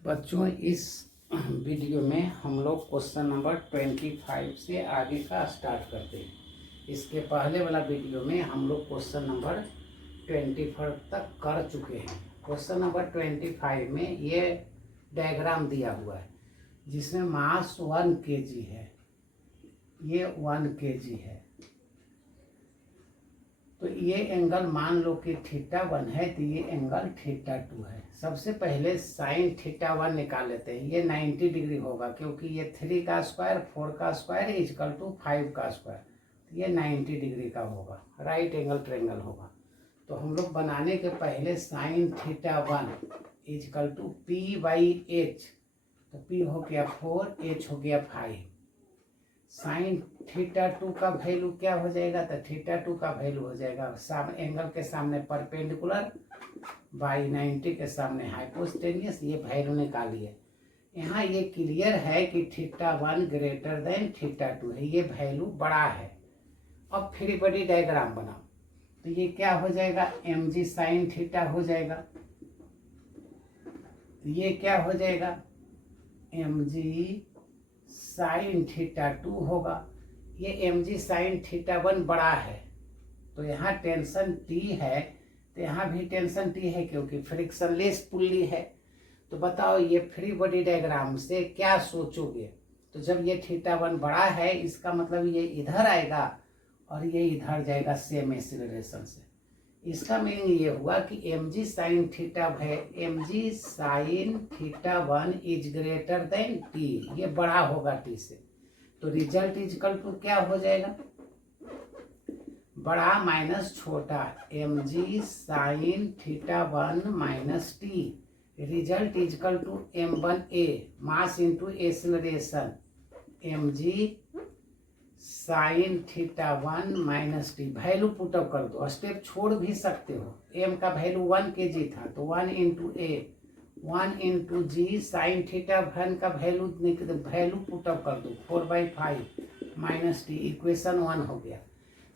बच्चों, इस वीडियो में हम लोग क्वेश्चन नंबर 25 से आगे का स्टार्ट करते हैं। इसके पहले वाला वीडियो में हम लोग क्वेश्चन नंबर 24 तक कर चुके हैं। क्वेश्चन नंबर 25 में ये डायग्राम दिया हुआ है जिसमें मास 1 kg है, ये 1 kg है। तो ये एंगल मान लो कि θ1 है, तो ये एंगल θ2 है। सबसे पहले साइन θ1 निकाल लेते हैं। ये 90 डिग्री होगा क्योंकि ये 3 का स्क्वायर 4 का स्क्वायर इक्वल टू 5 का स्क्वायर, तो ये 90 डिग्री का होगा, राइट एंगल ट्रायंगल होगा। तो हम लोग बनाने के पहले साइन θ1 इक्वल टू p/h, तो p हो गया 4, h हो गया 5। साइन θ2 का वैल्यू क्या हो जाएगा, तो θ2 का वैल्यू हो जाएगा एंगल के सामने परपेंडिकुलर बाई 90 के सामने हाइपोटेन्यूस। ये वैल्यू निकालिए। यहाँ ये क्लियर है कि θ1 ग्रेटर देन θ2 है, ये वैल्यू बड़ा है। अब फ्री बॉडी डायग्राम बनाओ, तो ये क्या हो जाएगा, mg साइन थीटा हो जाएगा। तो ये क्या हो जाएगा, mg साइन θ2 होगा। ये mg साइन θ1 बड़ा है, तो यहाँ टेंशन T है, तो यहाँ भी टेंशन T है क्योंकि फ्रिक्शनलेस पुल्ली है। तो बताओ ये फ्री बॉडी डायग्राम से क्या सोचोगे। तो जब ये θ1 बड़ा है, इसका मतलब ये इधर आएगा और ये इधर जाएगा सेम एक्सीलरेशन से। इसका मीनिंग ये हुआ कि mg साइन थीटा है, mg sine θ1 is greater than t, ये बड़ा होगा t से। तो रिजल्ट इजकल टू क्या हो जाएगा, बड़ा माइनस छोटा, mg sine θ1 minus t। Result is equal to m1a mass into acceleration, mg sine θ1 minus t. Value put up कर दो, स्टेप छोड़ भी सकते हो। m का वैल्यू 1 kg था, तो 1 into a 1 into g sine θ1 का वैल्यू पुटअप कर दो 4/5 माइनस टी, इक्वेशन 1 हो गया।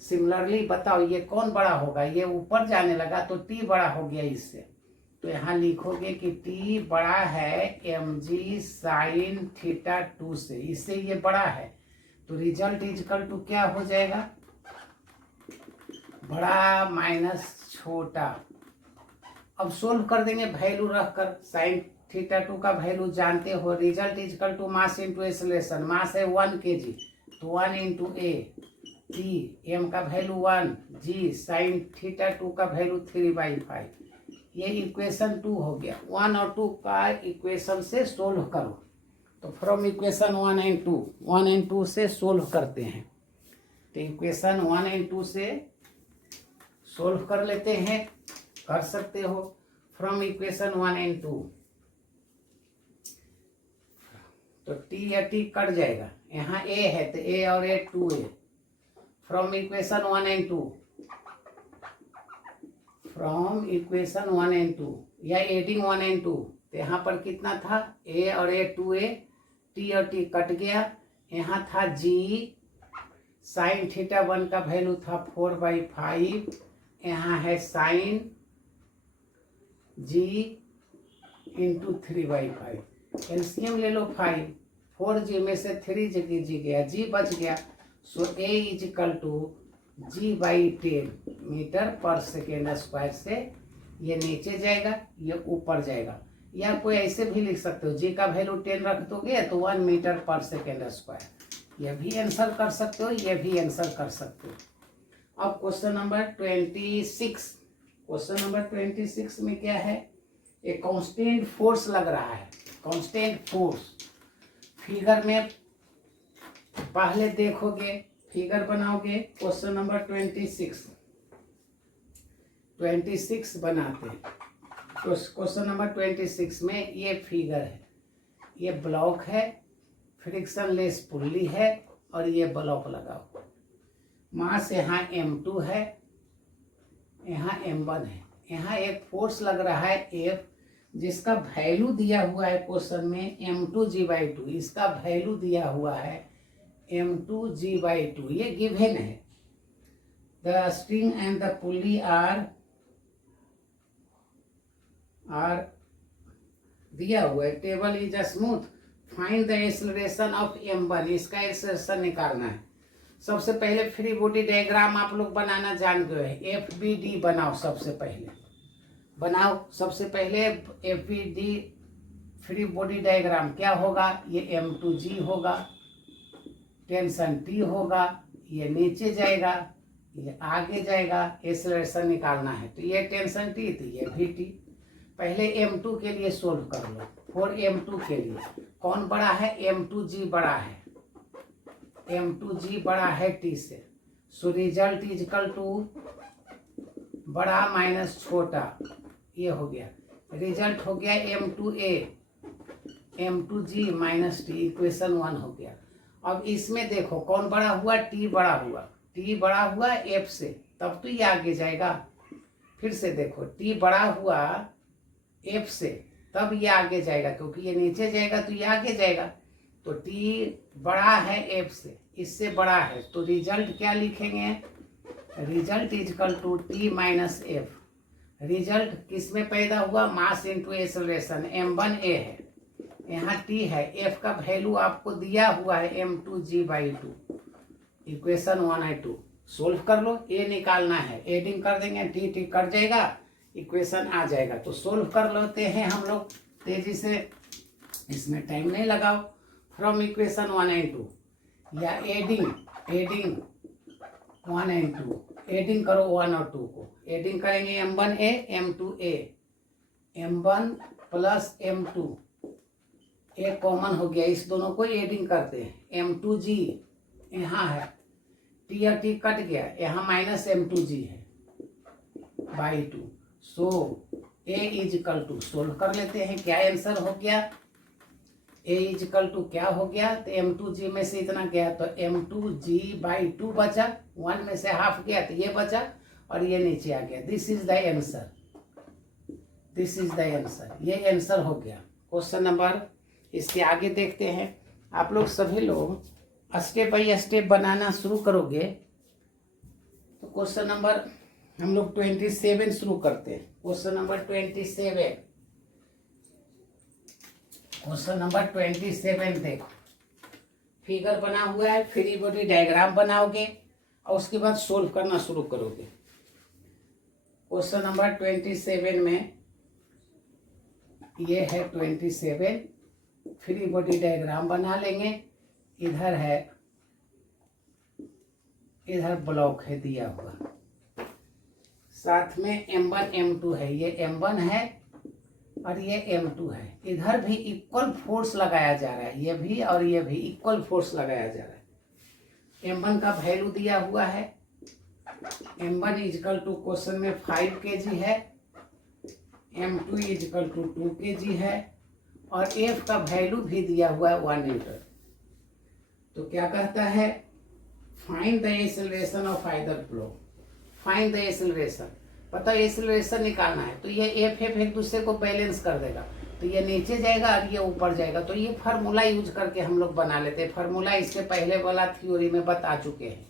सिमिलरली बताओ ये कौन बड़ा होगा, ये ऊपर जाने लगा तो t बड़ा हो गया इससे। तो यहाँ लिखोगे कि t बड़ा है mg साइन θ2 से, इससे ये बड़ा है। तो रिजल्ट इजकल टू क्या हो जाएगा, बड़ा माइनस छोटा। अब सोल्व कर देंगे वैल्यू रखकर। साइन θ2 का वैल्यू जानते हो, result is equal to mass into acceleration. Mass है 1 kg, तो 1 इंटू a t, m का वैल्यू 1, g साइन θ2 का वैल्यू 3/5। ये इक्वेशन 2 हो गया। 1 और 2 का इक्वेशन से सोल्व करो। तो फ्रॉम इक्वेशन 1 एंड 2 से सोल्व करते हैं। तो इक्वेशन 1 एंड 2 से सोल्व कर लेते हैं, कर सकते हो। फ्रॉम इक्वेशन 1 एंड 2, तो t या t कट जाएगा, यहाँ a है तो a और a 2a। From equation 1 and 2, from equation 1 and 2 या एडिंग 1 एंड 2, तो यहाँ पर कितना था, a और a 2a, t और t कट गया। यहाँ था g साइन θ1 का वैल्यू था 4/5, यहाँ है साइन g इंटू 3/5। एलसीएम ले लो 5, 4g में से 3 g गया, g बच गया। So a equal to g/10 metre पर सेकेंड स्क्वायर से ये नीचे जाएगा, ये ऊपर जाएगा। या कोई ऐसे भी लिख सकते हो, जी का वैल्यू 10 रख दोगे तो 1 मीटर पर सेकेंड स्क्वायर। यह भी आंसर कर सकते हो, यह भी आंसर कर सकते हो। अब क्वेश्चन नंबर 26। क्वेश्चन नंबर 26 में क्या है, एक कांस्टेंट फोर्स लग रहा है। कांस्टेंट फोर्स फिगर में पहले देखोगे, फिगर बनाओगे। क्वेश्चन नंबर 26 बनाते हैं। क्वेश्चन नंबर 26 में ये फिगर है, ये ब्लॉक है, फ्रिक्शनलेस पुल्ली है और ये ब्लॉक लगा हुआ। मास यहाँ m2 है, यहाँ m1 है। यहाँ एक फोर्स लग रहा है F, जिसका वैल्यू दिया हुआ है क्वेश्चन में m2g/2। इसका वैल्यू दिया हुआ है m2g/2, ये गिवन है। The string and the pulley are दिया हुआ है table is smooth, find the acceleration of m1, इसका एक्सेलरेशन निकालना है। सबसे पहले फ्री बॉडी डायग्राम आप लोग बनाना जान गए हैं, FBD बनाओ, सबसे पहले बनाओ। सबसे पहले FBD फ्री बॉडी डायग्राम क्या होगा, ये M2G होगा, टेंशन T होगा, ये नीचे जाएगा, ये आगे जाएगा, एक्सेलरेशन निकालना है। तो ये टेंशन T, तो ये VT। पहले M2 के लिए सोल्व कर लो। फॉर M2 के लिए कौन बड़ा है, M2G बड़ा है, M2G बड़ा है T से। So result is equal to बड़ा माइनस छोटा, ये हो गया। रिजल्ट हो गया M2A M2G minus T, equation 1 हो गया। अब इसमें देखो कौन बड़ा हुआ, T बड़ा हुआ, T बड़ा हुआ F से, तब तो ये आगे जाएगा। फिर से देखो T बड़ा हुआ F से, तब ये आगे जाएगा, क्योंकि ये नीचे जाएगा तो ये आगे जाएगा। तो T बड़ा है F से, इससे बड़ा है, तो रिजल्ट क्या लिखेंगे, result is equal to T minus F। Result किस में पैदा हुआ, मास इंटू एक्सेलरेशन, M1A है, यहाँ T है, F का वैल्यू आपको दिया हुआ है M2G/2, इक्वेशन 1 और 2 सोल्व कर लो। ए निकालना है, एडिंग कर देंगे, T कट जाएगा, इक्वेशन आ जाएगा। तो सोल्व कर लेते हैं हम लोग तेजी से, इसमें टाइम नहीं लगाओ। फ्रॉम इक्वेशन 1 और 2 या एडिंग 1 और 2, एडिंग करो 1 और 2 को, एडिंग करेंगे M1A M2A, M1 plus M2, एक कॉमन हो गया, इस दोनों को एडिंग करते हैं। M2G यहाँ है, T और T कट गया, यहाँ माइनस M2G है by 2। So A is equal to, solve कर लेते हैं, क्या आंसर हो गया, A इज इक्वल टू क्या हो गया, तो M2G में से इतना गया, तो M2G/2 बचा, 1 में से हाफ गया तो ये बचा, और ये नीचे आ गया। This is the answer, this is the answer, ये आंसर हो गया क्वेश्चन नंबर। इसके आगे देखते हैं। आप लोग सभी लोग स्टेप बाई स्टेप बनाना शुरू करोगे तो क्वेश्चन नंबर हम लोग 27 शुरू करते हैं। क्वेश्चन नंबर 27, क्वेश्चन नंबर 27 देखो, फिगर बना हुआ है, फ्री बॉडी डायग्राम बनाओगे और उसके बाद सोल्व करना शुरू करोगे। क्वेश्चन नंबर 27 में ये है 27, फ्री बॉडी डायग्राम बना लेंगे। इधर है, इधर ब्लॉक है दिया हुआ, साथ में M1 M2 है, ये M1 है और ये M2 है। इधर भी इक्वल फोर्स लगाया जा रहा है, ये भी और ये भी इक्वल फोर्स लगाया जा रहा है। M1 का वैल्यू दिया हुआ है, M1 इजकल टू क्वेश्चन में 5 kg है, M2 इजकल टू 2 kg है, और F का वैल्यू भी दिया हुआ है 1 न्यूटन। तो क्या कहता है, find the acceleration of either flow, find the acceleration, पता है एक्सेलरेशन निकालना है। तो ये F एक दूसरे को बैलेंस कर देगा, तो ये नीचे जाएगा और ये ऊपर जाएगा। तो ये फार्मूला यूज करके हम लोग बना लेते हैं। फार्मूला इससे पहले वाला थ्योरी में बता चुके हैं।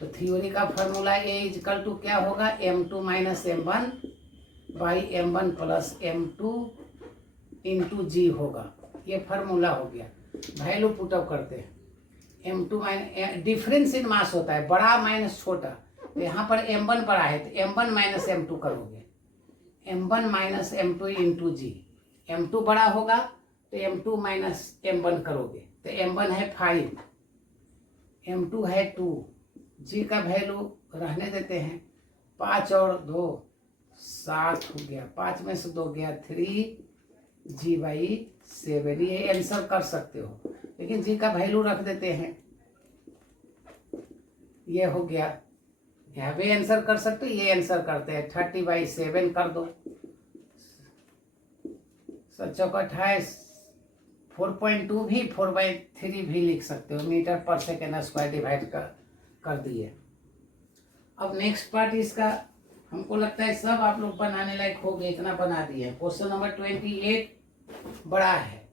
तो थ्योरी का फार्मूला A इजकल टू क्या होगा, M2 minus M1 by M1 plus M2 into G होगा। ये फार्मूला हो गया। वैल्यू पुटअप करते हैं, M2 माइनस, डिफरेंस इन मास होता है, बड़ा माइनस छोटा। तो यहाँ पर M1 बड़ा है तो M1 माइनस M2 करोगे, M1 minus M2 into G। M2 बड़ा होगा तो M2 माइनस M1 करोगे, तो M1 है 5, M2 है 2, G का वैल्यू रहने देते हैं, 5 और 2 7 हो गया, 5 में से 2 गया 3G/7। ये आंसर कर सकते हो, लेकिन G का वैल्यू रख देते हैं, ये हो गया। यहाँ भी आंसर कर सकते हो, ये आंसर करते हैं, 30/7 कर दो, 7×28 4.2 भी 4/3 भी लिख सकते हो, मीटर पर सेकेंड स्क्वायर डिवाइड कर दिए। अब नेक्स्ट पार्ट इसका हमको लगता है सब आप लोग बनाने लायक हो गए, इतना बना दिए। क्वेश्चन नंबर 28 बड़ा है,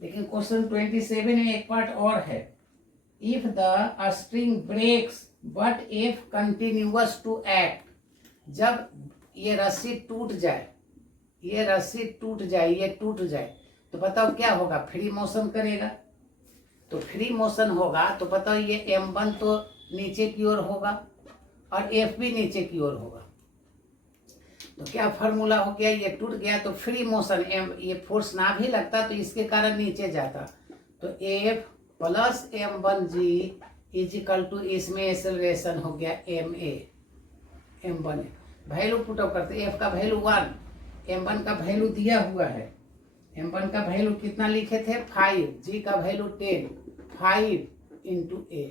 लेकिन क्वेश्चन 27 में एक पार्ट और है। If the string breaks but if continuous to act, जब ये रस्सी टूट जाए, ये रस्सी टूट जाए, ये टूट जाए, तो बताओ क्या होगा, फ्री मोशन करेगा। तो फ्री मोशन होगा तो बताओ ये m1 तो नीचे की ओर होगा और f भी नीचे की ओर होगा। तो क्या फार्मूला हो गया, ये टूट गया तो फ्री मोशन ये फोर्स ना भी लगता तो इसके कारण नीचे जाता। तो F plus m1g is equal to, इसमें एक्सेलरेशन हो गया ma m1 value put up करते, F का वैल्यू 1, m1 का वैल्यू दिया हुआ है। m1 का वैल्यू कितना लिखे थे 5, g का value 10, 5 into a।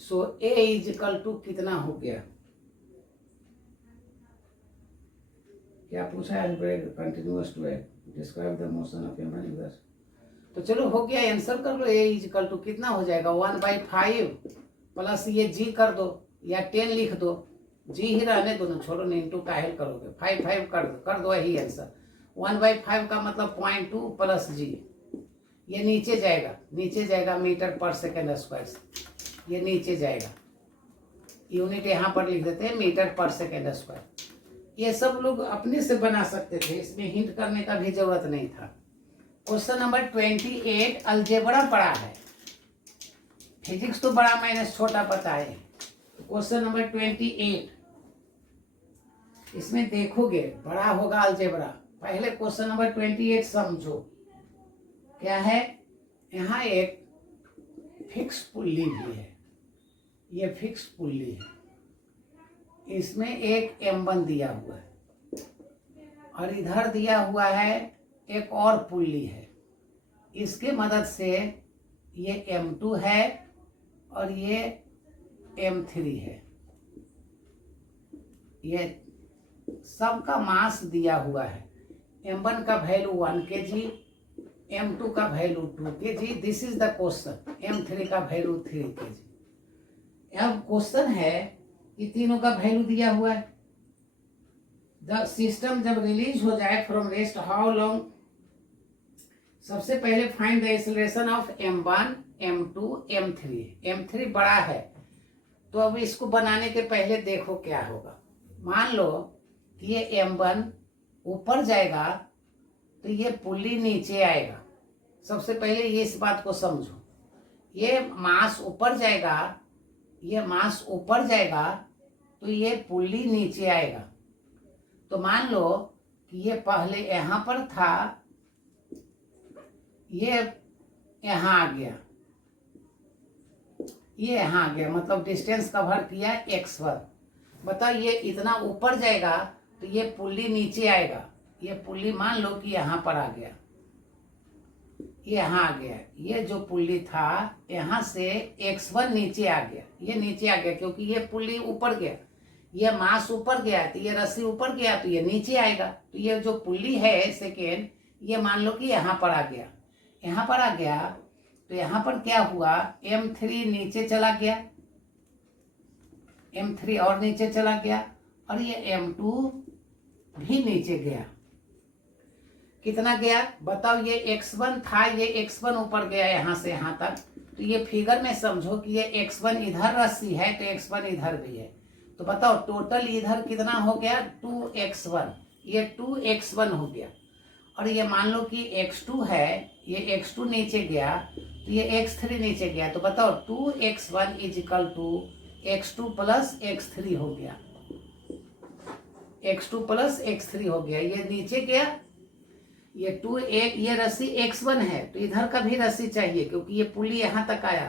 So a is equal to कितना हो गया, क्या पूछा है, continuous to describe the motion of m1। तो चलो हो गया, आंसर कर लो। a इज इक्वल टू कितना हो जाएगा 1/5 प्लस ये g कर दो या 10 लिख दो, g ही रहने दो ना, छोड़ो नहीं, इंटू काहे करोगे, 5 कर दो यही आंसर। 1/5 का मतलब 0.2 प्लस g, ये नीचे जाएगा मीटर पर सेकेंड स्क्वायर, ये नीचे जाएगा, यूनिट यहाँ पर लिख देते हैं मीटर पर सेकेंड स्क्वायर। ये सब लोग अपने से बना सकते थे, इसमें हिंट करने का भी जरूरत नहीं था। क्वेश्चन नंबर 28 अलजेब्रा बड़ा है, फिजिक्स तो बड़ा माइनस छोटा बताए। क्वेश्चन नंबर 28 इसमें देखोगे बड़ा होगा अलजेब्रा। पहले क्वेश्चन नंबर 28 समझो क्या है। यहाँ एक फिक्स पुल्ली भी है, ये फिक्स पुल्ली है, इसमें एक m1 दिया हुआ है और इधर दिया हुआ है एक और पुल्ली है। इसके मदद से ये m2 है और ये m3 है। ये सबका मास दिया हुआ है। m1 का वैल्यू 1 kg, m2 का value 2 kg। This is the question. m3 का वैल्यू 3 kg। अब क्वेश्चन है कि तीनों का वैल्यू दिया हुआ है। द सिस्टम जब रिलीज हो जाए फ्रॉम रेस्ट हाउ लॉन्ग, सबसे पहले find the acceleration of m1, m2, m3। m3 बड़ा है तो अब इसको बनाने के पहले देखो क्या होगा। मान लो कि ये m1 ऊपर जाएगा तो ये पुल्ली नीचे आएगा। सबसे पहले ये इस बात को समझो, ये मास ऊपर जाएगा, ये मास ऊपर जाएगा तो ये पुल्ली नीचे आएगा। तो मान लो कि ये पहले यहाँ पर था, ये यहाँ आ गया, ये यहाँ आ गया, मतलब डिस्टेंस कवर किया x1। बताओ ये इतना ऊपर जाएगा तो ये पुल्ली नीचे आएगा। ये पुल्ली मान लो कि यहाँ पर आ गया, ये यहाँ आ गया, ये जो पुल्ली था यहाँ से x1 नीचे आ गया, ये नीचे आ गया क्योंकि ये पुल्ली ऊपर गया, ये मास ऊपर गया तो ये रस्सी ऊपर गया तो ये नीचे आएगा। तो ये जो पुल्ली है सेकेंड, ये मान लो कि यहाँ पर आ गया, यहाँ पर आ गया तो यहाँ पर क्या हुआ, m3 नीचे चला गया, m3 और नीचे चला गया और ये m2 भी नीचे गया। कितना गया बताओ, ये x1 था, ये x1 ऊपर गया यहाँ से यहाँ तक। तो ये फिगर में समझो कि ये x1 इधर रस्सी है तो x1 इधर भी है। तो बताओ टोटल इधर कितना हो गया 2x1, ये 2x1 हो गया। और ये मान लो कि x2 है, ये x2 नीचे गया तो ये x3 नीचे गया। तो बताओ 2x1 is equal to x2 plus x3 हो गया, x2 प्लस x3 हो गया। ये नीचे गया, ये 2 ये रस्सी x1 है तो इधर का भी रस्सी चाहिए क्योंकि ये पुल्ली यहाँ तक आया।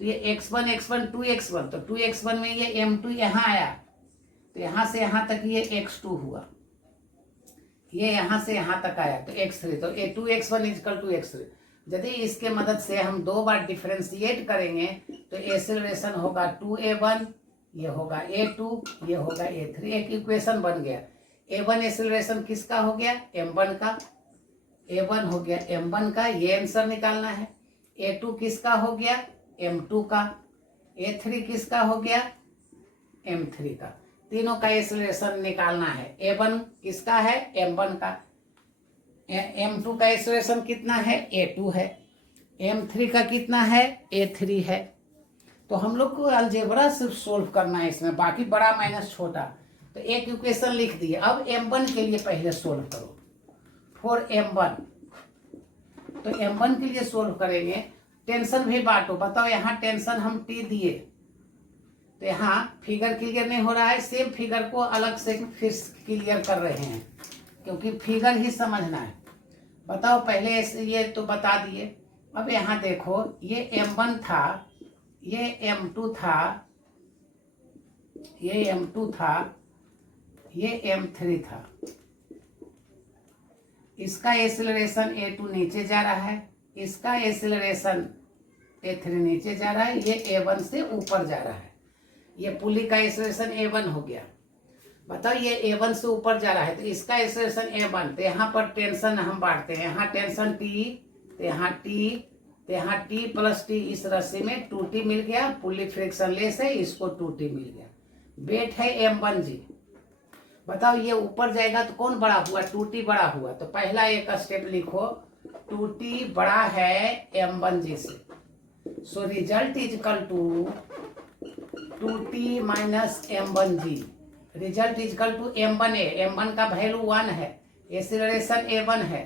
तो ये x1 x1 2x1, तो 2x1 में ये m2 यहाँ आया तो यहाँ से यहाँ तक ये x2 हुआ, ये यहाँ से यहाँ तक आया तो x3, तो ये 2x1 इक्वल टू x3। यदि इसके मदद से हम दो बार डिफरेंशिएट करेंगे तो एक्सेलरेशन होगा 2a1, ये होगा a2, ये होगा a3। एक इक्वेशन बन गया। a1 एक्सेलरेशन किसका हो गया, m1 का, a1 हो गया m1 का, ये आंसर निकालना है। a2 किसका हो गया, m2 का। a3 किसका हो गया, m3 का। तीनों का एक्सेलरेशन निकालना है। a1 किसका है, m1 का। m2 का एक्सेलरेशन कितना है, a2 है। m3 का कितना है, a3 है। तो हम लोग को अलजेब्रा सिर्फ सोल्व करना है इसमें, बाकी बड़ा माइनस छोटा। तो एक इक्वेशन लिख दिए। अब m1 के लिए पहले सोल्व करो। फॉर m1 तो m1 के लिए सोल्व करेंगे। टेंशन भी बांटो, बताओ यहाँ टेंशन हम t दिए तो यहाँ फिगर क्लियर नहीं हो रहा है, सेम फिगर को अलग से फिर क्लियर कर रहे हैं क्योंकि फिगर ही समझना है। बताओ पहले ये तो बता दिए। अब यहाँ देखो ये m1 था, ये m2 था, ये m2 था, ये m3 था। इसका एक्सेलरेशन a2 नीचे जा रहा है, इसका एक्सेलरेशन a3 नीचे जा रहा है, ये a1 से ऊपर जा रहा है। ये पुली का एक्सेलरेशन a1 हो गया। बताओ ये a1 से ऊपर जा रहा है तो इसका एक्सेलरेशन a1, तो यहाँ पर टेंशन हम बांटते हैं, यहाँ टेंशन t, तो यहाँ t, तो यहाँ t प्लस t, इस रस्सी में 2t मिल गया, पुली फ्रिक्शन लेस है, इसको 2t मिल गया। वेट है m1 जी। बताओ ये ऊपर जाएगा तो कौन बड़ा हुआ, 2t बड़ा हुआ। तो पहला एक स्टेप लिखो, 2t बड़ा है m1 जी से, so result is equal to 2t minus m1 g. Result is equal to m1a, m1 का वैल्यू 1 है, एक्सेलरेशन a1 है,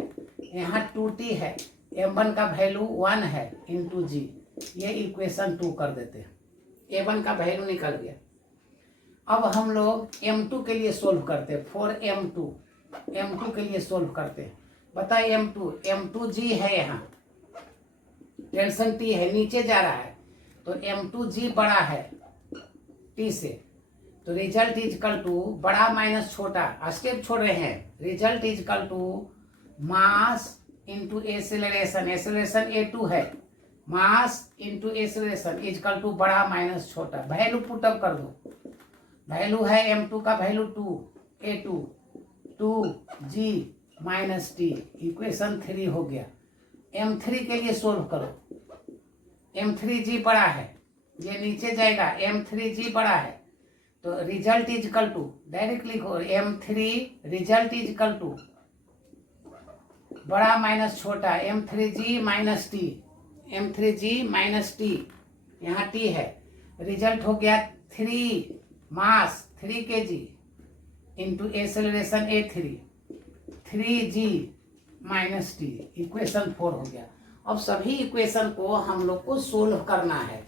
यहाँ 2t है, m1 का वैल्यू 1 है इंटू जी। ये इक्वेशन 2 कर देते हैं, a1 का वैल्यू निकल गया। अब हम लोग m2 के लिए सोल्व करते हैं, फॉर m2 के लिए सोल्व करते हैं। बताइए m2 जी है, यहाँ टेंशन t है, नीचे जा रहा है, तो m2 जी बड़ा है t से, तो रिजल्ट इज इक्वल टू बड़ा माइनस छोटा, स्टेप छोड़ रहे हैं, result is equal to mass into acceleration, acceleration a2 है, mass into acceleration is equal to बड़ा माइनस छोटा। वैल्यू पुटअप कर दो, वैल्यू है m2 का value 2, a2 2g minus t, equation 3 हो गया। m3 के लिए सोल्व करो, m3g बड़ा है, ये नीचे जाएगा, m3g बड़ा है, तो result is equal to, direct लिखो m3 result is equal to बड़ा माइनस छोटा, m3g minus t, m3g minus t, यहाँ t है, रिजल्ट हो गया 3 mass 3 kg into acceleration a3 3g minus t, equation 4 हो गया। अब सभी इक्वेशन को हम लोग को सोल्व करना है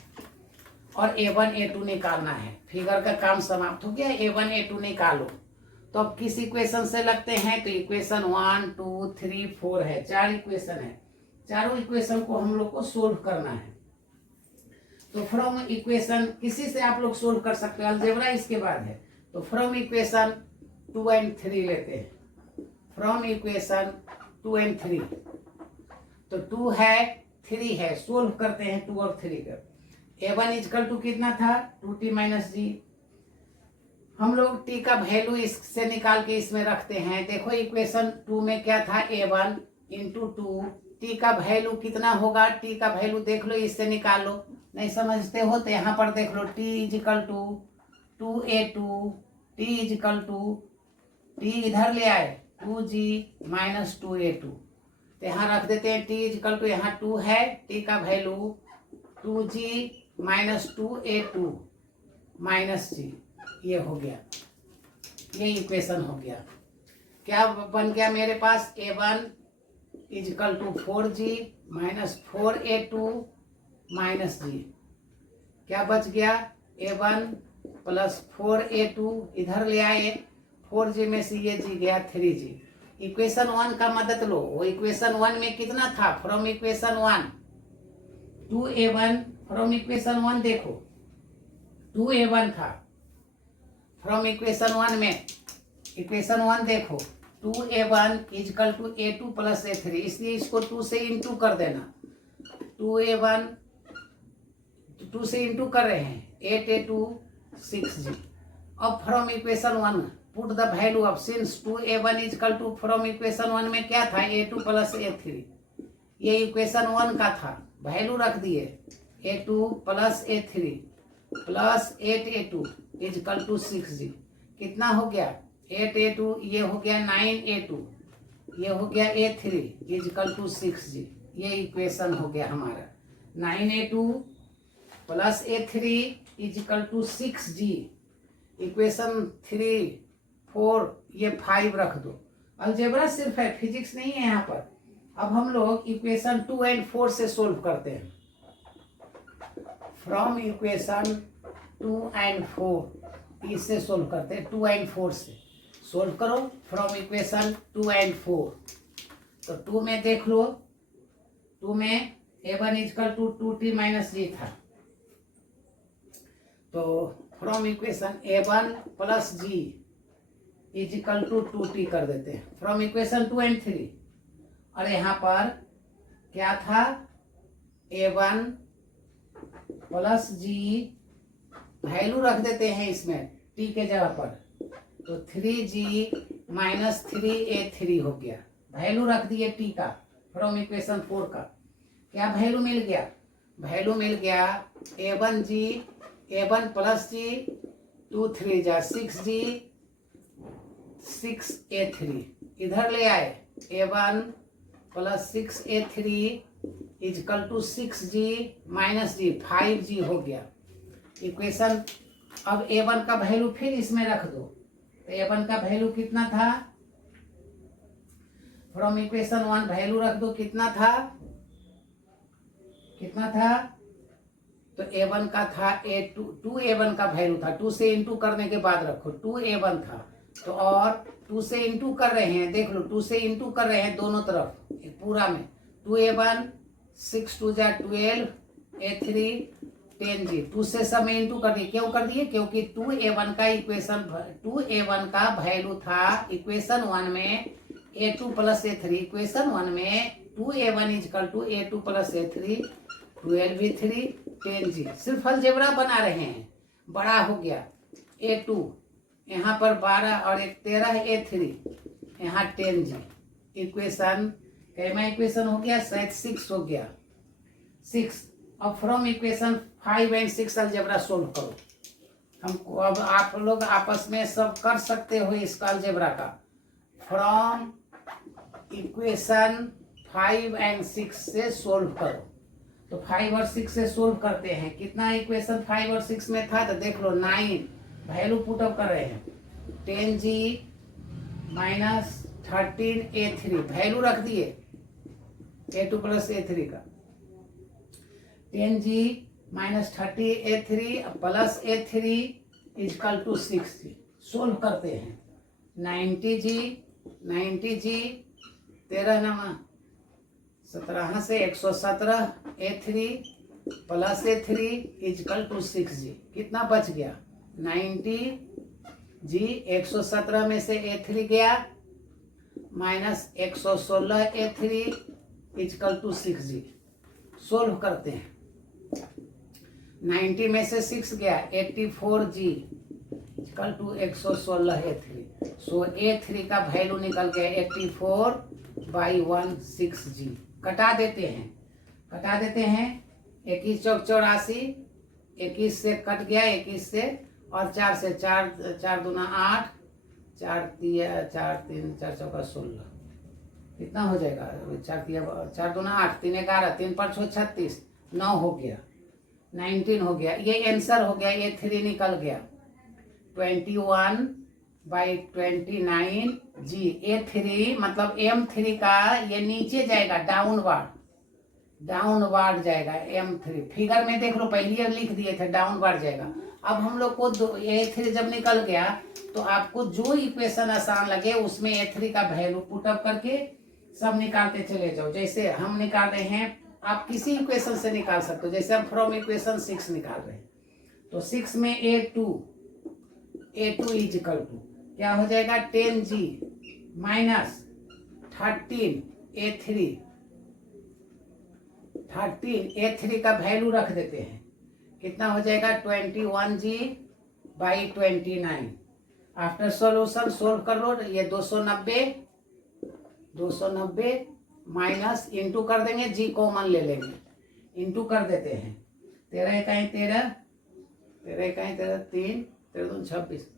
और a1 a2 निकालना है। फिगर का काम समाप्त हो गया, a1 a2 निकालो। तो अब किस इक्वेशन से लगते हैं, तो इक्वेशन 1 2 3 4 है, 4 इक्वेशन है, चारों इक्वेशन को हम लोग को सोल्व करना है। तो फ्रॉम इक्वेशन किसी से आप लोग सोल्व कर सकते हो, अलजेब्रा इसके बाद है, तो फ्रॉम इक्वेशन 2 एंड 3 लेते हैं, फ्रॉम इक्वेशन 2 एंड 3, तो 2 है 3 है, सोल्व करते हैं 2 और 3 का। a1 इजकल टू कितना था, 2t माइनस जी। हम लोग t का वैल्यू इससे निकाल के इसमें रखते हैं। देखो इक्वेशन 2 में क्या था, a1 इंटू 2, t का वैल्यू कितना होगा, t का वैल्यू देख लो, इससे निकाल लो। नहीं समझते हो तो यहाँ पर देख लो, t equal to 2a2, t equal to, t इधर ले आए 2g माइनस 2a2, तो यहाँ रख देते हैं t इजकल टू, यहाँ 2 है, t का value 2g minus 2a2 minus जी, ये हो गया, ये इक्वेशन हो गया। क्या बन गया मेरे पास, a1 is equal to 4g minus 4a2 minus g. क्या बच गया, a1 प्लस 4a2, इधर ले आए 4g में से ये g गया 3g। इक्वेशन 1 का मदद लो, वो इक्वेशन 1 में कितना था, from equation 1 2a1, from equation 1 देखो 2a1 था, फ्रॉम इक्वेशन 1 में इक्वेशन 1 देखो 2a1 equal to a2 plus a3, इसलिए इसको 2 से इंटू कर देना, 2a1 2 से इंटू कर रहे हैं, 8a2 6g। अब from equation 1 put the value of, since 2a1 equal to, from equation 1 में क्या था, a2 प्लस a3, ये इक्वेशन 1 का था, वैल्यू रख दिए, a2 plus a3 plus 8a2 is equal to 6g। कितना हो गया, 8a2, ये हो गया 9a2, ये हो गया a3 इजकल टू 6g। ये इक्वेशन हो गया हमारा, 9a2 plus a3 equal to 6g। Equation 3 4 ये 5 रख दो। अलजेब्रा सिर्फ है, फिजिक्स नहीं है यहाँ पर। अब हम लोग इक्वेशन 2 एंड 4 से सोल्व करते हैं। फ्रॉम इक्वेशन 2 एंड 4 इससे सोल्व करते हैं। 2 एंड 4 से सोल्व करो फ्रॉम इक्वेशन 2 एंड 4। तो 2 में देख लो, 2 में a1 is equal to 2t minus g था। तो from equation a1 plus g equal to 2t कर देते हैं फ्रॉम इक्वेशन 2 एंड 3। और यहाँ पर क्या था, a1 प्लस जी, वैल्यू रख देते हैं इसमें t के जगह पर, तो 3g माइनस 3a3 हो गया। वैल्यू रख दिए t का फ्रॉम इक्वेशन 4 का। क्या वैल्यू मिल गया, वैल्यू मिल गया a1 प्लस जी 2 3 जा 6g 6a3 इधर ले आए, a1 plus 6a3 equal to 6g minus g 5g हो गया इक्वेशन। अब a1 का वैल्यू फिर इसमें रख दो, तो a1 का वैल्यू कितना था, फ्रॉम इक्वेशन 1 वैल्यू रख दो, कितना था, कितना था, तो a1 का था a2 का वैल्यू था, 2 से इंटू करने के बाद रखो, 2a1 था। तो और 2 से इंटू कर रहे हैं, देख लो 2 से इंटू कर रहे हैं दोनों तरफ पूरा में, 2a1 6 2 जा 12 a3 10g 2 से सब में इंटू कर दिए। क्यों कर दिए, क्योंकि 2a1 का इक्वेशन 2a1 का वैल्यू था इक्वेशन 1 में a2 प्लस a3, इक्वेशन 1 में 2a1 equal to a2 plus a3 12v3 10g। सिर्फ अलजेब्रा बना रहे हैं, बड़ा हो गया a2 यहाँ पर 12 और एक 13 a3 यहाँ 10g। इक्वेशन कैमा इक्वेशन हो गया, शायद 6 हो गया 6। अब from equation 5 and 6 algebra solve करो। हमको अब आप लोग आपस में सब कर सकते हो इसका अलजेब्रा का। फ्रॉम इक्वेशन 5 एंड 6 से सोल्व करो। तो 5 और 6 से सोल्व करते हैं। कितना इक्वेशन 5 और 6 में था, तो देख लो 9 वैल्यू पुटअप कर रहे हैं, 10g माइनस 13a3 वैल्यू रख दिए a2 प्लस a3 का, 10g minus 30a3 plus a3 equal to 6g। Solve करते हैं 90g 13 नमा 17 से 117 a3 plus a3 equal to 6g। कितना बच गया, 90g 117 में से a3 गया minus 116 a3 equal to 6g। Solve करते हैं, 90 में से 6 गया 84g is equal to 116 a3। So a3 का वैल्यू निकल गया 84/16g। कटा देते हैं 21 चौक 84, 21 से कट गया 21 से, और 4 से 4 दूना 8, 4 3 4 चौका 16, कितना हो जाएगा, 4 दूना 8 3 11 3 पर 36 9 हो गया, 19 हो गया। ये आंसर हो गया, a3 निकल गया 21/29g। a3 मतलब m3 का ये नीचे जाएगा, डाउनवर्ड जाएगा m3। फिगर में देख लो, पहले लिख दिए थे डाउनवर्ड जाएगा। अब हम लोग को a3 जब निकल गया, तो आपको जो इक्वेशन आसान लगे उसमें a3 का वैल्यू पुटअप करके सब निकालते चले जाओ। जैसे हम निकाल रहे हैं, आप किसी इक्वेशन से निकाल सकते हो। जैसे हम फ्रॉम इक्वेशन 6 निकाल रहे हैं, तो 6 में a2 इजकल टू क्या हो जाएगा, 10g माइनस 13a3 का वैल्यू रख देते हैं। कितना हो जाएगा, 21g/29। आफ्टर सॉल्यूशन सोल्व कर लो, ये 290 माइनस इंटू कर देंगे, जी कॉमन ले लेंगे, इंटू कर देते हैं। 13 इकाई 13 3 13 26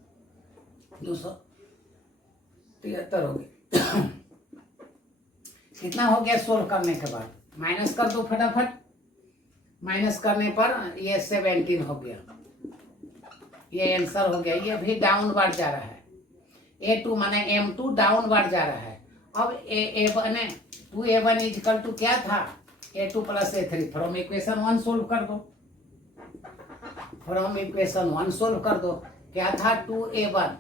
273 हो गए। कितना हो गया सोल्व करने के बाद, माइनस कर दो फटाफट। माइनस करने पर ये 17 हो गया, ये आंसर हो गया। ये भी डाउनवर्ड जा रहा है, a2 माने m2 डाउनवर्ड जा रहा है, अब ए वन है, 2a1 इजकल टू क्या था, a2 plus a3। From equation 1 solve कर दो, फ्रॉम इक्वेशन 1 सोल्व कर दो। क्या था, 2a1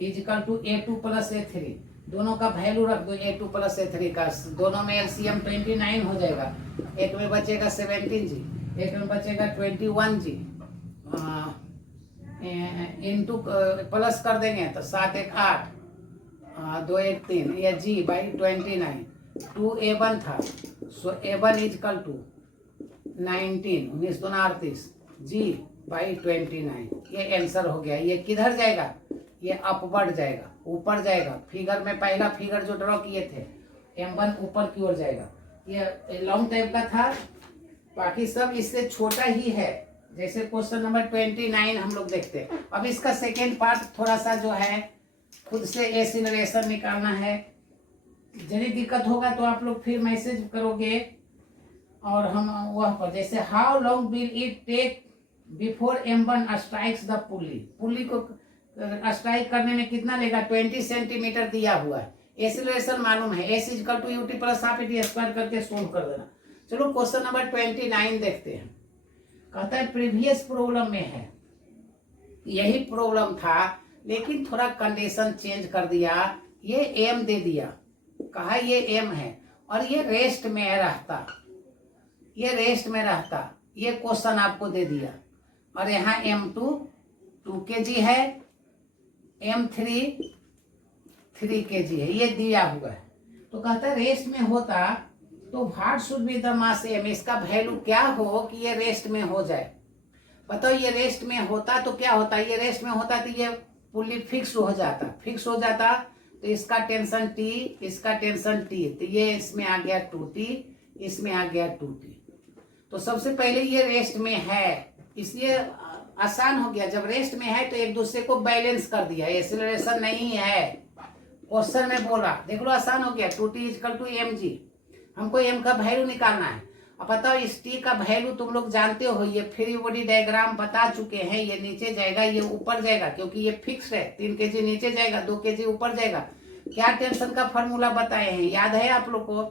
equal to a2 plus a3। दोनों का वैल्यू रख दो, a2 प्लस a3 का। दोनों में एलसीएम 29 हो जाएगा। एक में बचेगा 17g, एक में बचेगा 21g। इंटू प्लस कर देंगे तो 7 1 8, 2 1 3, ये g बाई 29। 2a1 था, सो a1 इजकल टू 19, 19 दूना 38 g बाई 29। ये आंसर हो गया। ये किधर जाएगा, ये अपवर्ड जाएगा, ऊपर जाएगा। फिगर में पहला फिगर जो ड्रॉ किए थे m1 ऊपर की ओर जाएगा। ये लॉन्ग टाइप का था, बाकी सब इससे छोटा ही है। जैसे क्वेश्चन नंबर 29 हम लोग देखते हैं। अब इसका सेकेंड पार्ट थोड़ा सा जो है खुद से एक्सीलरेशन निकालना है। यदि दिक्कत होगा तो आप लोग फिर मैसेज करोगे और हम वह पर, जैसे how long will it take before m1 strikes the pulley. Pulley को स्ट्राइक करने में कितना लेगा, 20 सेंटीमीटर दिया हुआ है। एक्सीलरेशन मालूम है, s equal to ut plus half t square करके सोल्व कर देना। चलो क्वेश्चन नंबर 29 देखते हैं। कहता है प्रीवियस प्रॉब्लम में है, यही प्रॉब्लम था लेकिन थोड़ा कंडीशन चेंज कर दिया। ये m दे दिया, कहा ये m है और ये रेस्ट में रहता, ये रेस्ट में रहता। ये क्वेश्चन आपको दे दिया और यहाँ m2 2 kg है, m3 3 kg है, ये दिया हुआ है। तो कहता है रेस्ट में होता तो what should be the mass m, इसका वैल्यू क्या हो कि ये रेस्ट में हो जाए। बताओ ये रेस्ट में होता तो क्या होता, ये रेस्ट में होता तो ये पुली फिक्स हो जाता, फिक्स हो जाता तो इसका टेंशन T, इसका टेंशन T, तो ये इसमें आ गया 2T, इसमें आ गया 2T। तो सबसे पहले ये रेस्ट में है, इसलिए आसान हो गया। जब रेस्ट में है तो एक दूसरे को बैलेंस कर दिया, एक्सीलरेशन नहीं है। क्वेश्चन में बोला, देख लो आसान हो गया। 2T इजकल टू mg, हमको m का वैल्यू निकालना है। अब बताओ इस t का वैल्यू तुम लोग जानते हो, ये फ्री बॉडी डायग्राम बता चुके हैं। ये नीचे जाएगा, ये ऊपर जाएगा, क्योंकि ये फिक्स है। 3 kg नीचे जाएगा, 2 kg ऊपर जाएगा। क्या टेंशन का फॉर्मूला बताए हैं, याद है आप लोग को,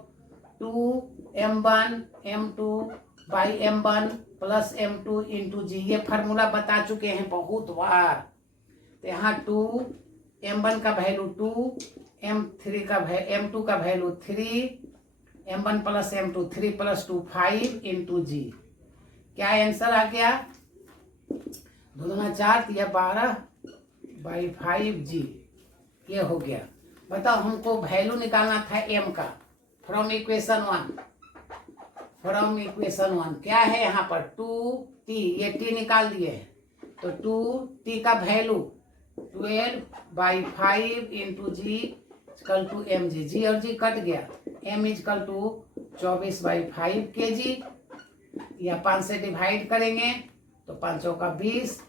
2m1 m2 by m1 plus m2 into जी। ये फार्मूला बता चुके हैं बहुत बार। तो यहाँ 2 m1 का वैल्यू 2, m3 का m2 का value 3, m1 plus m2 3 plus 2 5 into g. क्या आंसर आ गया, 2 दूना 4, तो यह 12 बाई 5g। ये हो गया। बताओ हमको वैल्यू निकालना था m का फ्रॉम इक्वेशन 1। फ्रॉम इक्वेशन 1 क्या है यहाँ पर 2t, ये t निकाल दिए हैं। तो 2t का value 12 by 5 into g equal to mg। G और जी कट गया, m equal to 24 by 5 kg। या 5 से डिवाइड करेंगे तो 5 का 20,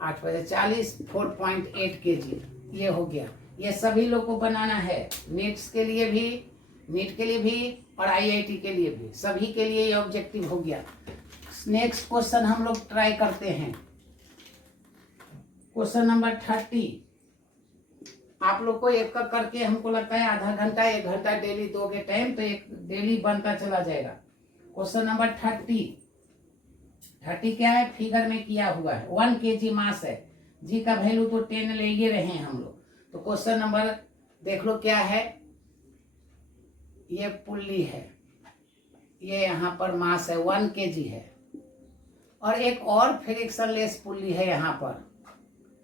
8 बजे 40, 4.8 kg। ये हो गया। ये सभी लोग को बनाना है, नीट्स के लिए भी, नीट के लिए भी और आईआईटी के लिए भी, सभी के लिए ये ऑब्जेक्टिव हो गया। नेक्स्ट क्वेश्चन हम लोग ट्राई करते हैं। Question number 30। आप लोग को एक करके हमको लगता है आधा घंटा 1 घंटा डेली दोगे टाइम तो एक डेली बनता चला जाएगा। क्वेश्चन नंबर 30 क्या है, फिगर में किया हुआ है। 1 kg मास है, जी का वैल्यू तो 10 ले ही रहे हैं हम लोग। तो क्वेश्चन नंबर देख लो क्या है, ये पुल्ली है, ये यहाँ पर मास है 1 kg है, और एक और फ्रिक्शनलेस पुल्ली है यहाँ पर,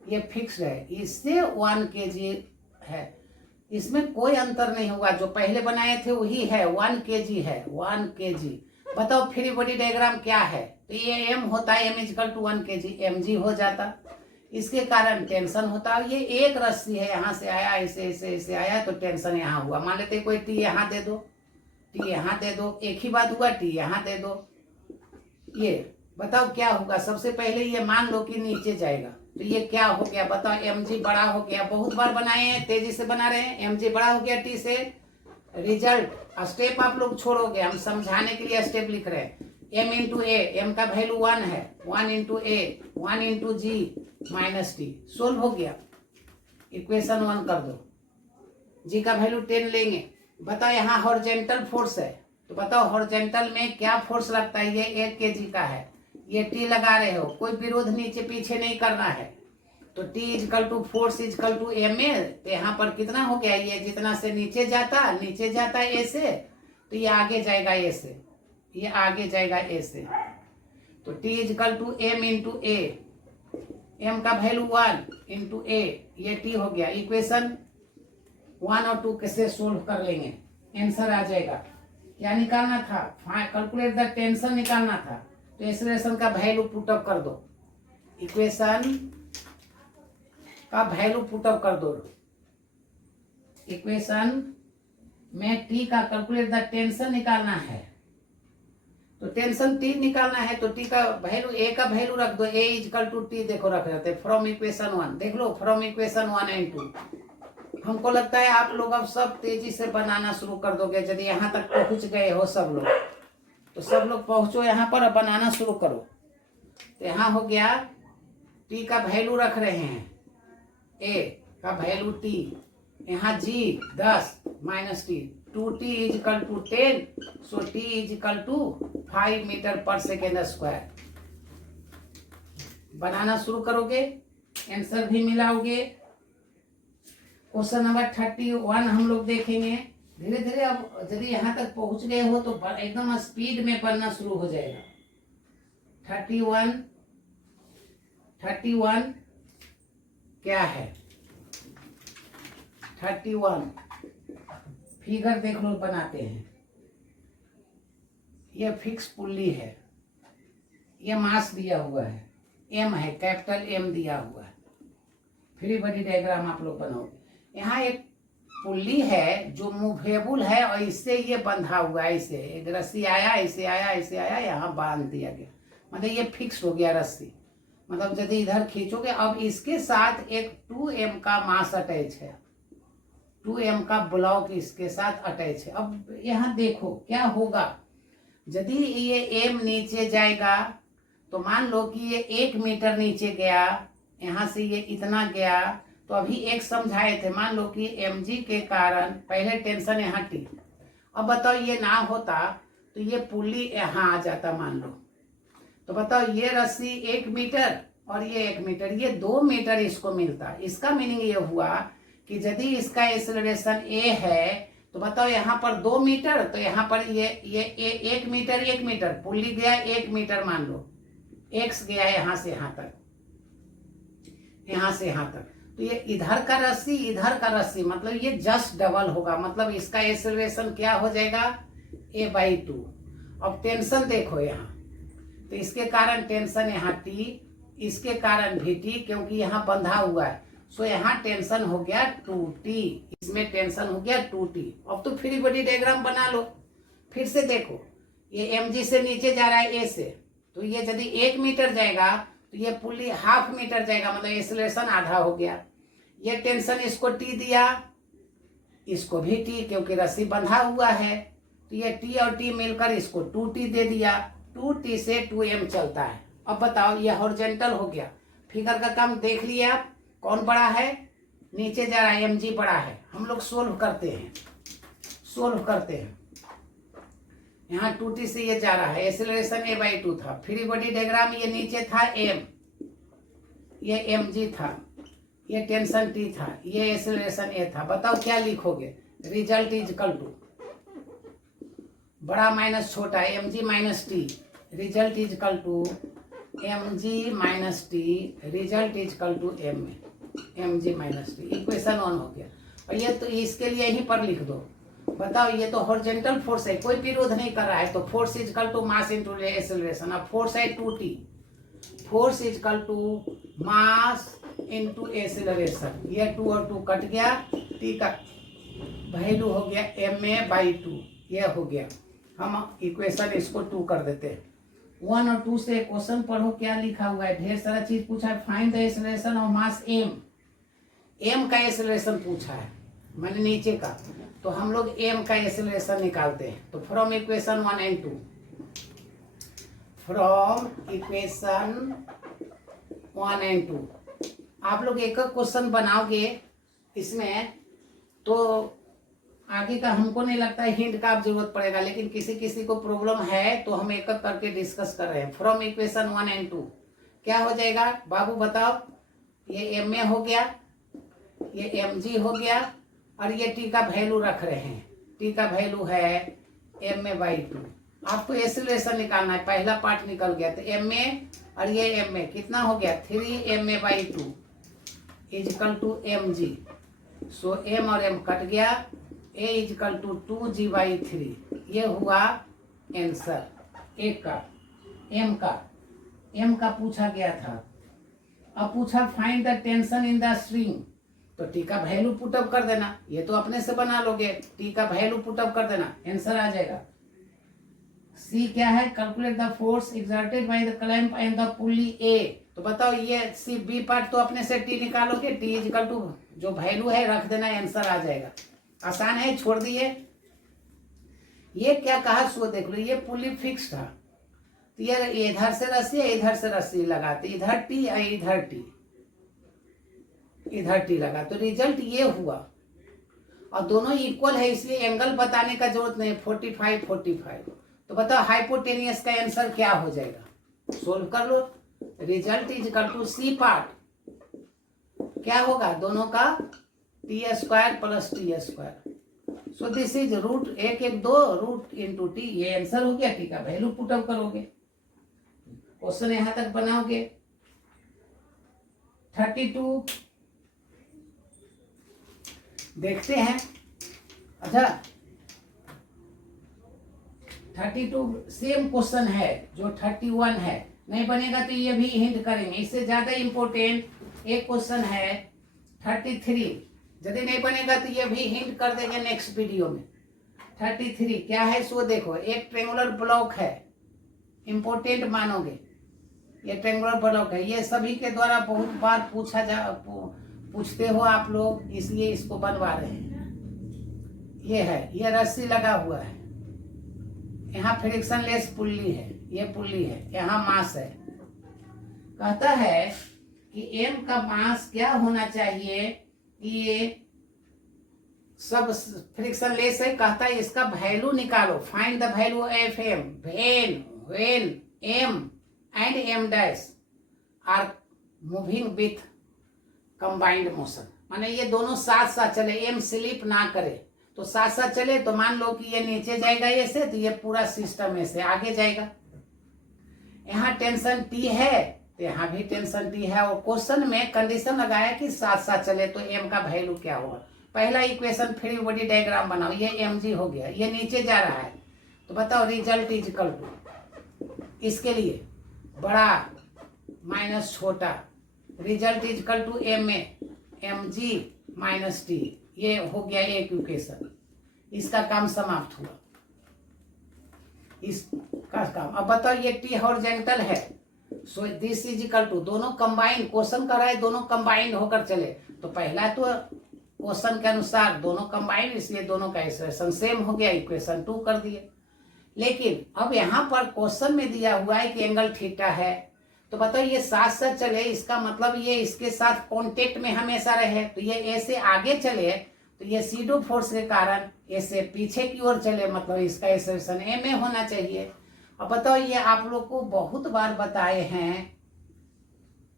ये फिक्स्ड है, इससे 1 kg है। इसमें कोई अंतर नहीं होगा, जो पहले बनाए थे वही है, 1 kg है, 1 kg। बताओ फ्री बॉडी डायग्राम क्या है, तो ये m होता है, m equal to 1 kg, mg हो जाता। इसके कारण टेंशन होता है। ये एक रस्सी है, यहाँ से आया, ऐसे ऐसे ऐसे आया तो टेंशन यहाँ हुआ। मान लेते कोई टी यहाँ दे दो, टी यहाँ दे दो, एक ही बात हुआ, टी यहाँ दे दो। ये बताओ क्या होगा, सबसे पहले ये मान लो कि नीचे जाएगा, तो ये क्या हो गया बताओ, mg बड़ा हो गया। बहुत बार बनाए हैं, तेजी से बना रहे हैं, mg बड़ा हो गया टी से। रिजल्ट स्टेप आप लोग छोड़ोगे, हम समझाने के लिए स्टेप लिख रहे हैं। m इंटू ए, m का वैल्यू 1 है, 1 इंटू ए, 1 इंटू जी माइनस टी। सोल्व हो गया, इक्वेशन 1 कर दो। जी का वैल्यू 10 लेंगे, बताओ यहाँ हॉरिजॉन्टल फोर्स है, तो बताओ हॉरिजॉन्टल में क्या फोर्स लगता है। ये 1 kg का है, ये टी लगा रहे हो, कोई विरोध नीचे पीछे नहीं करना है। तो t equal to force equal to m a. तो यहाँ पर कितना हो गया, ये जितना से नीचे जाता ए से, तो ये आगे जाएगा ए से, ये आगे जाएगा ए से। तो t equal to m into a, m का वैल्यू 1 इंटू ए, ये टी हो गया। इक्वेशन 1 और 2 कैसे सोल्व कर लेंगे, आंसर आ जाएगा। क्या निकालना था, कैलकुलेट द टेंशन निकालना था। तो एक्सेलरेशन का वैल्यू पुटअप कर दो, इक्वेशन का वैल्यू पुटअप कर दो। इक्वेशन में टी का कैलकुलेट द टेंशन निकालना है, तो टेंशन टी निकालना है। तो टी का वैल्यू, ए का वैल्यू रख दो, ए इजकल टू टी देखो रख जाते फ्रॉम इक्वेशन 1। देख लो फ्रॉम इक्वेशन 1 एंड 2। हमको लगता है आप लोग अब सब तेजी से बनाना शुरू कर दोगे। यदि यहाँ तक पहुंच गए हो सब लोग, तो सब लोग पहुंचो यहाँ पर और बनाना शुरू करो। तो यहाँ हो गया टी का वैल्यू रख रहे हैं, ए का वैल्यू टी, यहाँ g 10 minus t, 2t equal to 10, so t equal to 5 metre पर सेकेंड स्क्वायर। बनाना शुरू करोगे, आंसर भी मिलाओगे। क्वेश्चन नंबर 31 हम लोग देखेंगे। धीरे धीरे अब यदि यहाँ तक पहुंच गए हो तो एकदम स्पीड में पढ़ना शुरू हो जाएगा। 31 क्या है, 31 फिगर देख लो, बनाते हैं। ये फिक्स पुल्ली है, ये मास दिया हुआ है, एम है, कैपिटल एम दिया हुआ है। फ्री बॉडी डायग्राम आप लोग बनाओगे। यहाँ एक पुल्ली है जो मूवेबल है और इससे ये बंधा हुआ है, इसे एक रस्सी आया, ऐसे आया, ऐसे आया, यहाँ बांध दिया गया, मतलब ये फिक्स हो गया रस्सी। मतलब यदि इधर खींचोगे, अब इसके साथ एक 2m का मास अटैच है, 2m का ब्लॉक इसके साथ अटैच है। अब यहाँ देखो क्या होगा, यदि ये m नीचे जाएगा तो मान लो कि ये 1 मीटर नीचे गया, यहाँ से ये इतना गया, तो अभी एक समझाए थे, मान लो कि mg के कारण पहले टेंशन यहाँ टी। अब बताओ ये ना होता तो ये पुल्ली यहाँ आ जाता मान लो, तो बताओ ये रस्सी 1 मीटर और ये 1 मीटर, ये 2 मीटर इसको मिलता। इसका मीनिंग ये हुआ कि यदि इसका एक्सेलरेशन a है तो बताओ यहाँ पर 2 मीटर, तो यहाँ पर ये 1 मीटर, 1 मीटर, पुल्ली गया 1 मीटर, मान लो x गया यहाँ से यहाँ तक, यहाँ से यहाँ तक, तो ये इधर का रस्सी इधर का रस्सी, मतलब ये जस्ट डबल होगा, मतलब इसका एक्सेलरेशन क्या हो जाएगा, a/2। अब टेंशन देखो यहाँ, तो इसके कारण टेंशन यहाँ t, इसके कारण भी t, क्योंकि यहाँ बंधा हुआ है, सो यहाँ टेंशन हो गया 2t, इसमें टेंशन हो गया 2t। अब तो फ्री बॉडी डायग्राम बना लो। फिर से देखो, ये mg से नीचे जा रहा है a से, तो ये यदि 1 मीटर जाएगा तो ये पुल्ली हाफ मीटर जाएगा, मतलब एक्सेलरेशन आधा हो गया। ये टेंशन इसको t दिया, इसको भी t, क्योंकि रस्सी बंधा हुआ है, तो ये t और t मिलकर इसको 2t दे दिया, 2t से 2m चलता है। अब बताओ ये हॉरिजॉन्टल हो गया। फिगर का काम देख लिया आप, कौन बड़ा है, नीचे जा रहा है, mg बड़ा है। हम लोग सोल्व करते हैं। यहाँ 2t से ये जा रहा है, एक्सेलरेशन a/2 था। फ्री बॉडी डायग्राम, ये नीचे था m, ये mg था, ये टेंशन t था, ये एक्सेलरेशन a था। बताओ क्या लिखोगे, रिजल्ट इज इक्वल टू बड़ा माइनस छोटा, mg minus t, result is equal to mg minus t, result is equal to mg minus t. Equation 1 हो गया। और ये तो इसके लिए यहीं पर लिख दो। बताओ ये तो हॉरिजॉन्टल फोर्स है, कोई विरोध नहीं कर रहा है, तो force is equal to mass into acceleration. अब फोर्स है 2t, force is equal to mass into acceleration. ये 2 और 2 कट गया, t का वैल्यू हो गया ma/2, ये हो गया। हम इक्वेशन इसको 2 कर देते हैं। 1 और 2 से क्वेश्चन पढ़ो क्या लिखा हुआ है, ढेर सारा चीज पूछा है। Find the acceleration of mass m का एक्सेलरेशन पूछा है मैंने नीचे का, तो हम लोग m का एक्सेलरेशन निकालते हैं। तो from equation 1 and 2, from equation 1 and 2 आप लोग एक क्वेश्चन बनाओगे इसमें, तो आगे का हमको नहीं लगता है हिंट का अब जरूरत पड़ेगा, लेकिन किसी किसी को प्रॉब्लम है तो हम एक एक करके डिस्कस कर रहे हैं। फ्रॉम इक्वेशन 1 एंड 2 क्या हो जाएगा बाबू बताओ। ये एम ए हो गया, ये एम जी हो गया, और ये टी का वैल्यू रख रहे हैं। टी का वैल्यू है एम ए बाई 2। आपको एक्सीलरेशन निकालना है, पहला पार्ट निकल गया। तो एम ए और ये एम ए कितना हो गया 3 m a by 2 equal to m g. So m और एम कट गया, a is equal to 2 g by 3। ये हुआ आंसर एक का। एम का पूछा गया था। अब पूछा find the tension in the string, तो टी का वैल्यू पुटअप कर देना। ये तो अपने से बना लोगे, टी का वैल्यू पुटअप कर देना, आंसर आ जाएगा। सी क्या है, calculate the force exerted by the clamp and the pulley A. तो बताओ ये सी बी पार्ट तो अपने से टी निकालोगे, टी इक्वल टू जो वैल्यू है रख देना, आंसर आ जाएगा। आसान है, छोड़ दिए। ये क्या कहा सो देख लो, ये पुली फिक्स था, तो ये इधर से रस्सी इधर से रस्सी लगाते, इधर टी या इधर टी लगा, तो रिजल्ट ये हुआ। और दोनों इक्वल है इसलिए एंगल बताने का जरूरत नहीं, 45। तो बताओ हाइपोटेनियस का आंसर क्या हो जाएगा, सोल्व कर लो। Result is equal to C part क्या होगा दोनों का t square plus t square. So this is root 1 root into t. ये आंसर हो गया, टी का वैल्यू पुटअप करोगे, क्वेश्चन यहां तक बनाओगे। 32 देखते हैं। अच्छा 32 सेम क्वेश्चन है जो 31 है, नहीं बनेगा तो ये भी हिंट करेंगे। इससे ज्यादा इंपोर्टेंट एक क्वेश्चन है 33, यदि नहीं बनेगा तो ये भी हिंट कर देंगे नेक्स्ट वीडियो में। 33 क्या है सो देखो, एक ट्रेंगुलर ब्लॉक है, इंपोर्टेंट मानोगे। ये ट्रेंगुलर ब्लॉक है, ये सभी के द्वारा बहुत बार पूछते हो आप लोग, इसलिए इसको बनवा रहे हैं। ये है, ये रस्सी लगा हुआ है, यहाँ फ्रिक्शन लेस पुल्ली है, ये पुल्ली है, यहाँ मास है। कहता है कि एम का मास क्या होना चाहिए कि ये सब फ्रिक्शन लेस है। कहता है इसका वैल्यू निकालो, find the value of m when m and m dash are moving with combined motion. माने ये दोनों साथ साथ चले, एम स्लिप ना करे, तो साथ साथ चले। तो मान लो कि ये नीचे जाएगा ये से, तो ये पूरा सिस्टम ऐसे आगे जाएगा। यहाँ टेंशन टी है तो यहाँ भी टेंशन टी है, और क्वेश्चन में कंडीशन लगाया कि साथ साथ चले, तो एम का वैल्यू क्या होगा। पहला इक्वेशन फ्री बॉडी डायग्राम बनाओ, ये एम जी हो गया, ये नीचे जा रहा है, तो बताओ रिजल्ट इज इक्वल टू इसके लिए बड़ा माइनस छोटा, result is equal to m a m g minus t. ये हो गया एक इक्वेशन, इसका काम समाप्त हुआ, इसका काम। अब बताओ ये टी हॉरिजॉन्टल है, so this is equal to, दोनों कंबाइन, क्वेश्चन कर रहा है दोनों कंबाइंड होकर चले, तो पहला तो क्वेश्चन के अनुसार दोनों कंबाइंड, इसलिए दोनों का इक्वेशन सेम हो गया, इक्वेशन 2 कर दिए। लेकिन अब यहाँ पर क्वेश्चन में दिया हुआ है कि एंगल थीटा है, तो बताओ ये साथ साथ चले, इसका मतलब ये इसके साथ कांटेक्ट में हमेशा रहे, तो ये ऐसे आगे चले, तो ये सीडो फोर्स के कारण ऐसे पीछे की ओर चले, मतलब इसका एक्सेप्शन ए में होना चाहिए। अब बताओ ये आप लोग को बहुत बार बताए हैं,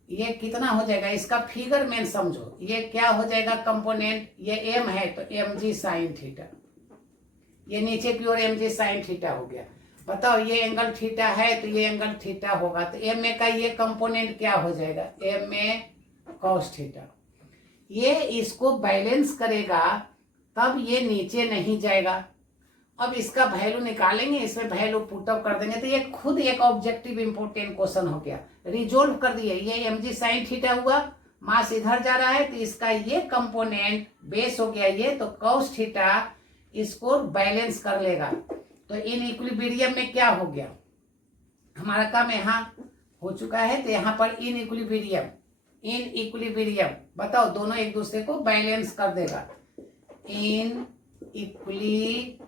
ये कितना हो जाएगा, इसका फिगर मेन समझो। ये क्या हो जाएगा कंपोनेंट, ये एम है तो एम जी साइन थीटा, ये नीचे की ओर एम जी साइन थीटा हो गया। बताओ ये एंगल थीटा है तो ये एंगल थीटा होगा, तो एम ए का ये कंपोनेंट क्या हो जाएगा, एम ए कॉस थीटा। ये इसको बैलेंस करेगा तब ये नीचे नहीं जाएगा। अब इसका वैल्यू निकालेंगे, इसमें वैल्यू पुटअप कर देंगे, तो ये खुद एक ऑब्जेक्टिव इंपोर्टेंट क्वेश्चन हो गया, रिजोल्व कर दिए। ये एम जी साइन थीटा हुआ, मास इधर जा रहा है, तो इसका ये कंपोनेंट बेस हो गया ये, तो कॉस थीटा इसको बैलेंस कर लेगा। तो इन इक्विलिब्रियम में क्या हो गया, हमारा काम यहाँ हो चुका है, तो यहाँ पर इन इक्विलिब्रियम बताओ दोनों एक दूसरे को बैलेंस कर देगा। इन इक्विलिब्रियम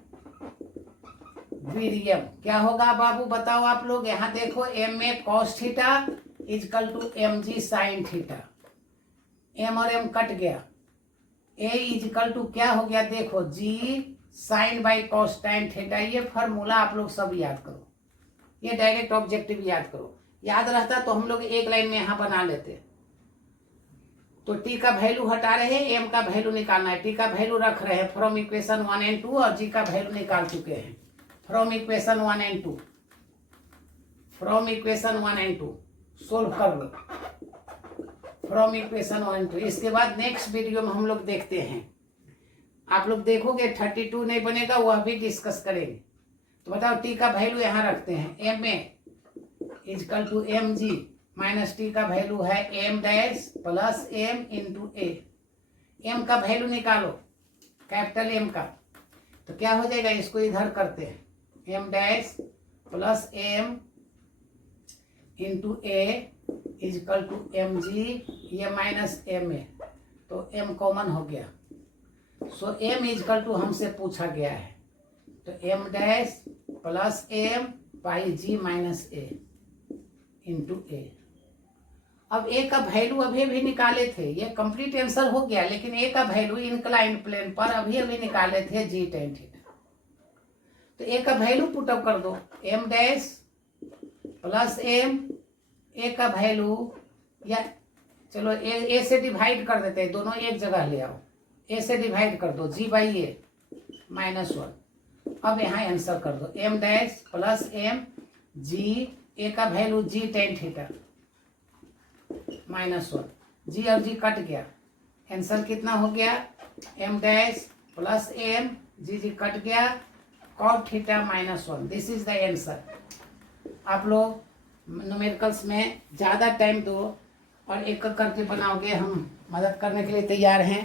क्या होगा बाबू बताओ आप लोग, यहाँ देखो m a cos theta is equal to m g sine theta, m और एम कट गया, ए इजकल टू क्या हो गया देखो g sine by cos tan theta. ये फार्मूला आप लोग सब याद करो, ये डायरेक्ट ऑब्जेक्टिव याद करो। याद रहता तो हम लोग एक लाइन में यहाँ बना लेते। तो टी का वैल्यू हटा रहे हैं, एम का वैल्यू निकालना है। टी का वैल्यू रख रहे हैं फ्रॉम इक्वेशन 1 एंड 2 और जी का वैल्यू निकाल चुके हैं from equation 1 and 2। From equation 1 and 2 solve कर लो फ्रॉम इक्वेशन 1 एंड 2। इसके बाद नेक्स्ट वीडियो में हम लोग देखते हैं, आप लोग देखोगे 32 नहीं बनेगा, वह भी डिस्कस करेंगे। तो बताओ टी का वैल्यू यहाँ रखते हैं, m a is equal to m g minus t का वैल्यू है m dash plus m into a. M का वैल्यू निकालो, कैपिटल एम का, तो क्या हो जाएगा, इसको इधर करते हैं, m dash plus m into a is equal to m g, ये माइनस एम ए, तो एम कॉमन हो गया। सो एम इजकल टू हमसे पूछा गया है, तो m dash plus m by g minus a into a. अब ए का वैल्यू अभी भी निकाले थे, ये कंप्लीट आंसर हो गया, लेकिन ए का वैल्यू इंक्लाइंड प्लेन पर अभी निकाले थे जी टेन थीटा। तो ए का वैल्यू पुटअप कर दो, एम डैश प्लस एम, ए का वैल्यू, या चलो ए से डिवाइड कर देते हैं, दोनों एक जगह ले आओ, ए से डिवाइड कर दो, जी बाई ए -1। अब यहाँ आंसर कर दो, m dash plus m g, a का value g tan theta -1, g और जी कट गया, आंसर कितना हो गया, m dash plus m g cut गया, cot theta -1। This is the answer. आप लोग न्यूमेरिकल्स में ज़्यादा टाइम दो और एक एक करके बनाओगे, हम मदद करने के लिए तैयार हैं।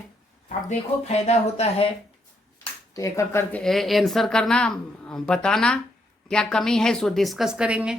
आप देखो फायदा होता है तो एक एक करके आंसर करना, बताना क्या कमी है, सो डिस्कस करेंगे।